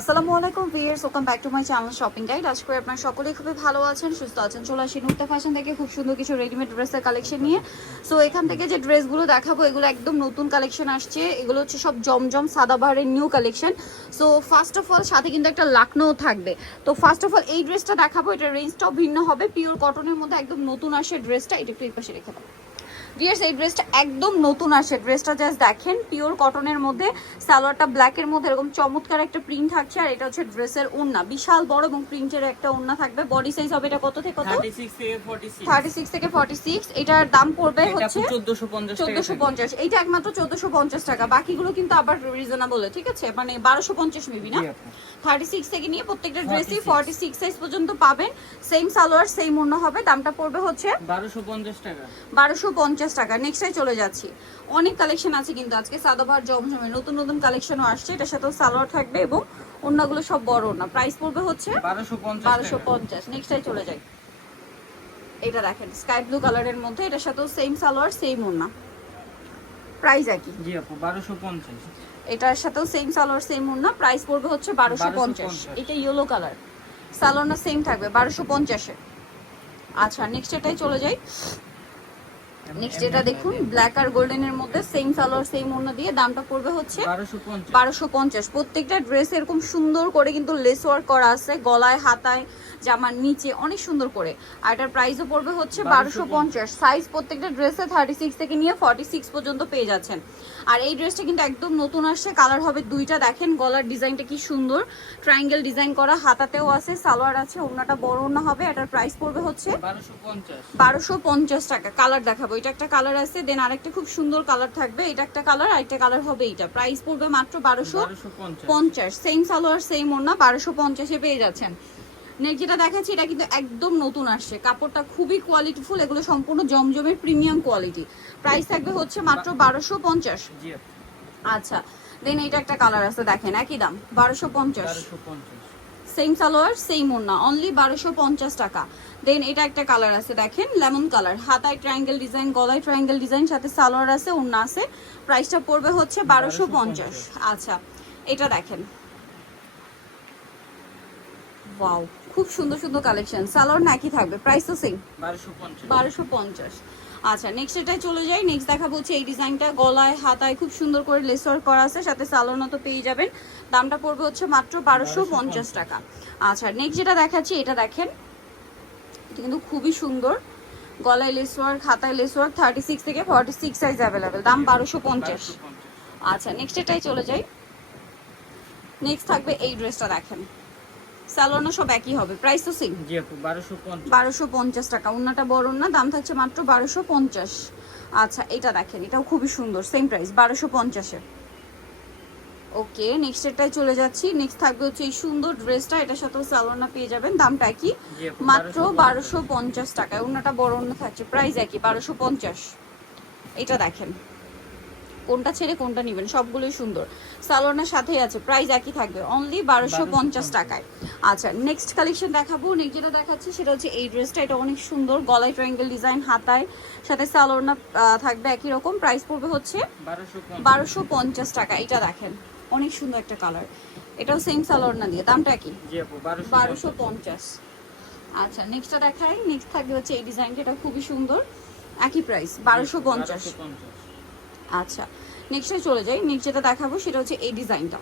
আসসালামু আলাইকুম viewers welcome back to my channel shopping guide আজ করে আপনারা সকলেই খুবই ভালো আছেন, সুস্থ আছেন। চলে আসি নুরতা ফ্যাশন থেকে, খুব সুন্দর কিছু রেডিমেড ড্রেসের কালেকশন নিয়ে। সো এখান থেকে যে ড্রেসগুলো দেখাবো, এগুলো একদম নতুন কালেকশন আসছে। এগুলো হচ্ছে সব Zamzam সাদাবাহারের new collection so first of all সাথে কিন্তু একটা লাকনো থাকবে। তো ফার্স্ট অফ অল এই ড্রেসটা দেখাবো, এটা রেঞ্জটাও ভিন্ন হবে। পিওর কটনের মধ্যে একদম নতুন আসে ড্রেসটা এটা একটু এই পাশে রেখে দাও। ডিয়ার্স এই ড্রেসটা একদম নতুন আসে। ড্রেসটা জাস্ট দেখেন পিওর কটনের মধ্যে সালোয়ারটা ব্ল্যাকের মধ্যে এরকম চমৎকার একটা প্রিন্ট থাকছে আর এটা হচ্ছে ড্রেসের ওড়না। বিশাল বড় এবং প্রিন্টের একটা ওড়না থাকবে। বডি সাইজ হবে এটা কত থেকে কত? 36 থেকে 46 থার্টি সিক্স থেকে ফর্টি সিক্স এটার দাম পড়বে হচ্ছে 1450 টাকা চোদ্দশো পঞ্চাশ। এইটা একমাত্র চোদ্দশো পঞ্চাশ টাকা। বাকিগুলো কিন্তু আবার রিজনেবল ঠিক আছে? মানে বারোশো পঞ্চাশ মেবি না? থার্টি সিক্স থেকে নিয়ে প্রত্যেকটা ড্রেসই ফর্টি সিক্স সাইজ পর্যন্ত পাবেন। সেম সালোয়ার সেম ওড়না হবে। দামটা পড়বে হচ্ছে 1250 টাকা। বারোশো পঞ্চাশ টাকা। নেক্সটে চলে যাচ্ছি। অনেক কালেকশন আছে কিন্তু আজকে সাদাভার জমজমে। নতুন নতুন কালেকশনও আসছে। এটার সাথেও সালোয়ার থাকবে এবং অন্যগুলো সব বড় না প্রাইস পড়বে হচ্ছে 1250 বারোশো পঞ্চাশ। নেক্সটে চলে যাই। এটা দেখেন স্কাই ব্লু কালারের মধ্যে। এটার সাথেও সেম সালোয়ার সেম ওড়না। প্রাইস একই। জি আপু 1250 এটার সাথেও সেম সালোয়ার সেম ওড়না। প্রাইস পড়বে হচ্ছে বারোশো পঞ্চাশ। 1250 এটা ইয়েলো কালার সালোয়ারটা সেম থাকবে বারোশো পঞ্চাশে। আচ্ছা নেক্সট এটাই চলে যাই। নেক্সট এটা দেখুন ব্ল্যাক আর গোল্ডেনের মধ্যে সেম সালোয়ার সেম ওড়না দিয়ে দামটা পড়বে হচ্ছে 1250 বারোশো পঞ্চাশ। প্রত্যেকটা ড্রেস এরকম সুন্দর করে কিন্তু লেস ওয়ার্ক করা আছে গলায় হাতায় জামার নিচে অনেক সুন্দর করে। আর এটার প্রাইসও পড়বে হচ্ছে বারোশো পঞ্চাশ। সাইজ প্রত্যেকটা ড্রেসে থার্টি সিক্স থেকে নিয়ে ফর্টি সিক্স পর্যন্ত পেয়ে যাচ্ছেন। আর এই ড্রেসটা কিন্তু একদম নতুন আসছে কালার হবে দুইটা। দেখেন গলার ডিজাইনটা কি সুন্দর। ট্রায়াঙ্গেল ডিজাইন করা হাতাতেও আছে সালোয়ার আছে ওড়নাটা বড় ওড়না হবে। এটার প্রাইস পড়বে হচ্ছে 1250 বারোশো পঞ্চাশ টাকা। কালার দেখাবো এটা একটা কালার আছে দেন আরেকটা খুব সুন্দর কালার থাকবে এটা একটা কালার আরেকটা কালার হবে এটা প্রাইস পড়বে মাত্র বারোশো পঞ্চাশ। সেম সালোয়ার সেম ওড়না বারোশো পঞ্চাশে পেয়ে যাচ্ছেন। নেক্সট যেটা দেখাচ্ছি এটা কিন্তু একদম নতুন আসছে। কাপড়টা খুবই কোয়ালিটিফুল এগুলো সম্পূর্ণ জমজমের প্রিমিয়াম কোয়ালিটি প্রাইস থাকবে হচ্ছে মাত্র বারোশো পঞ্চাশ। আচ্ছা দেন এটা একটা কালার আছে দেখেন একই দাম বারোশো পঞ্চাশ। 1250 সেম সালোয়ার সেম ওড়না অনলি বারোশো পঞ্চাশ টাকা। দেন এটা একটা কালার আছে দেখেন লেমন কালার হাতায় ট্রায়াঙ্গেল ডিজাইন গলায় ট্রায়াঙ্গেল ডিজাইন সাথে সালোয়ার আছে ওড়না আছে। প্রাইসটা পড়বে হচ্ছে বারোশো পঞ্চাশ। আচ্ছা এটা দেখেন। ওয়াও খুব সুন্দর সুন্দর কালেকশন সালোয়ার নাকি থাকবে। প্রাইস তো সেম 1250 বারোশো পঞ্চাশ। আচ্ছা নেক্সট এটাই চলে যাই। নেক্সট দেখা হচ্ছে এই ডিজাইনটা গলায় হাতায় খুব সুন্দর করে লেস ওয়ার্ক করা আছে। সাথে সালোয়ার তো পেয়ে যাবেন। দামটা পড়বে হচ্ছে মাত্র বারোশো পঞ্চাশ টাকা। আচ্ছা নেক্সট যেটা দেখাচ্ছি এটা দেখেন। এটা কিন্তু খুবই সুন্দর। গলায় লেস ওয়ার্ক হাতায় লেস ওয়ার্ক থার্টি সিক্স থেকে ফর্টি সিক্স সাইজ অ্যাভেলেবেল দাম বারোশো পঞ্চাশ। আচ্ছা নেক্সট এটাই চলে যাই। নেক্সট থাকবে এই ড্রেসটা দেখেন। সালোয়ার সব একই হবে। প্রাইস তো সেম জি আপু 1250 বারোশো পঞ্চাশ টাকা। ওনাটা বড় না দাম থাকছে মাত্র বারোশো পঞ্চাশ। আচ্ছা এটা দেখেন এটাও খুবই সুন্দর সেম প্রাইস বারোশো পঞ্চাশে। ওকে নেক্সট এটাই চলে যাচ্ছি। নেক্সট থাকবে হচ্ছে এই সুন্দর ড্রেসটা এটার সাথেও সালোয়ারনা পেয়ে যাবেন দামটা কি মাত্র বারোশো পঞ্চাশ। টাকায় ওনাটা বড় অন্য থাকছে প্রাইস একই বারোশো পঞ্চাশ। এটা দেখেন। কোনটা ছেড়ে কোনটা নেবেন সবগুলোই সুন্দর। সালোয়ারের সাথেই আছে প্রাইস একই থাকবে অনলি বারোশো পঞ্চাশ টাকায়। আচ্ছা নেক্সট কালেকশন দেখাবো। নেক্সট যেটা দেখাচ্ছি সেটা হচ্ছে এই ড্রেসটা এটা অনেক সুন্দর গলায় ট্রায়াঙ্গেল ডিজাইন হাতায় সাথে সালোয়ারনা থাকবে একই রকম প্রাইস পড়বে হচ্ছে বারোশো পঞ্চাশ। টাকা এটা দেখেন অনেক সুন্দর একটা কালার এটাও সেম সালোয়ার না দিয়ে দামটা কি জি আপু 1250 বারোশো পঞ্চাশ। আচ্ছা নেক্সটটা দেখাই নেক্সট থাকবে হচ্ছে এই ডিজাইনটা এটা খুবই সুন্দর একই প্রাইস বারোশো পঞ্চাশ। 1250 আচ্ছা নেক্সটে চলে যাই। নেক্সট যেটা দেখাবো সেটা হচ্ছে এই ডিজাইনটা।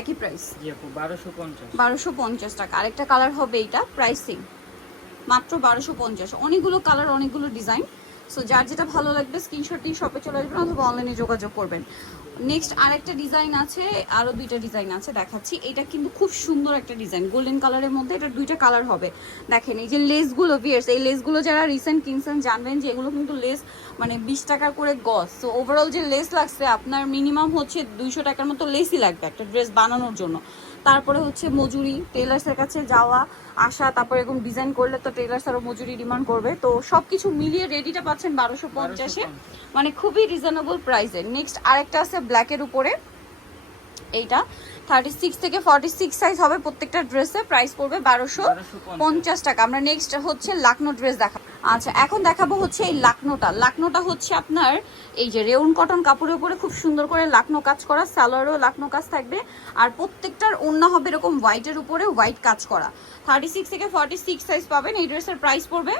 একই প্রাইস জি আপু 1250 বারোশো পঞ্চাশ টাকা। আরেকটা কালার হবে এইটা প্রাইসিং মাত্র বারোশো পঞ্চাশ। অনেকগুলো কালার অনেকগুলো ডিজাইন সো যার যেটা ভালো লাগবে স্ক্রিনশট দিয়ে শপে চলে আসবেন অথবা অনলাইনে যোগাযোগ করবেন। নেক্সট আরেকটা ডিজাইন আছে আরও দুইটা ডিজাইন আছে দেখাচ্ছি। এটা কিন্তু খুব সুন্দর একটা ডিজাইন গোল্ডেন কালারের মধ্যে এটা দুইটা কালার হবে। দেখেন, এই যে লেসগুলো ভিয়ার্স এই লেসগুলো যারা রিসেন্ট কিনছেন জানবেন যে এগুলো কিন্তু লেস মানে বিশ টাকা করে গজ। সো ওভারঅল যে লেস লাগছে, আপনার মিনিমাম হচ্ছে দুইশো টাকার মতো লেসই লাগবে একটা ড্রেস বানানোর জন্য। তারপরে হচ্ছে মজুরি টেলার্সের কাছে যাওয়া আসা তারপরে এরকম ডিজাইন করলে তো টেলার্স আরও মজুরি ডিমান্ড করবে। তো সব কিছু মিলিয়ে রেডিটা পাচ্ছেন বারোশো পঞ্চাশে। মানে খুবই রিজনেবল প্রাইসে নেক্সট আরেকটা আছে ব্ল্যাকের উপরে। এইটা থার্টি সিক্স থেকে ফর্টি সিক্স সাইজ হবে প্রত্যেকটা ড্রেসে প্রাইস পড়বে বারোশো পঞ্চাশ। টাকা। আমরা নেক্সট হচ্ছে লাকনো ড্রেস দেখা আচ্ছা এখন দেখাবো হচ্ছে এই লাকনোটা। লাকনোটা হচ্ছে আপনার এই যে রেউন কটন কাপড়ের উপরে খুব সুন্দর করে লাকনো কাজ করা সালোয়ারও লাকনো কাজ থাকবে। আর প্রত্যেকটার ওড়না হবে এরকম হোয়াইটের উপরে হোয়াইট কাজ করা। থার্টি সিক্স থেকে ফর্টি সিক্স সাইজ পাবেন এই ড্রেসের প্রাইস পড়বে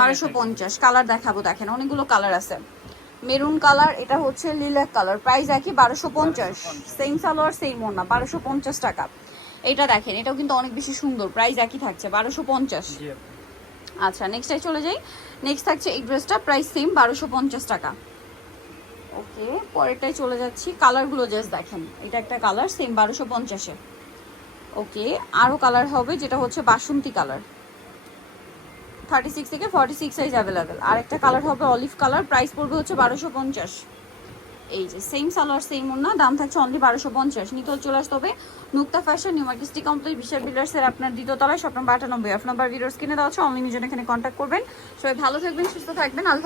বারোশো পঞ্চাশ কালার দেখাবো দেখেন অনেকগুলো কালার আছে। মেরুন কালার এটা হচ্ছে লিলাক কালার প্রাইস একই বারোশো পঞ্চাশ। সেম সালোয়ার সেম ওড়না বারোশো পঞ্চাশ টাকা। এটা দেখেন এটাও কিন্তু অনেক বেশি সুন্দর প্রাইস একই থাকছে বারোশো পঞ্চাশ। আচ্ছা নেক্সটে চলে যাই। নেক্সট থাকছে এই ড্রেসটা প্রাইস সেম বারোশো পঞ্চাশ টাকা। ওকে পরেরটাই চলে যাচ্ছি। কালারগুলো জাস্ট দেখেন। এটা একটা কালার সেম বারোশো পঞ্চাশে। ওকে আরও কালার হবে, যেটা হচ্ছে বাসন্তী কালার থার্টি সিক্স থেকে ফর্টি সিক্স সাইজ অ্যাভেলেবেল আর একটা কালার হবে অলিভ কালার প্রাইস পড়বে হচ্ছে বারোশো পঞ্চাশ। এই যে সেম সালোয়ার সেম ওনা দাম থাকছে অনলি বারোশো পঞ্চাশ। নিতল চলে আসতে হবে। নুক্তা ফ্যাশন নিউ মার্কেস্টি কমপ্লেক্স বিশাল বিল্ডার্সের আপনার দ্বিতীয়তলায় স্বপ্ন আটানব্বই আট নম্বর ভিডিওস কিনে দেওয়া হচ্ছে অনলি জন্য এখানে কন্ট্যাক্ট করবেন। সবাই ভালো থাকবেন, সুস্থ থাকবেন। আল্লাহ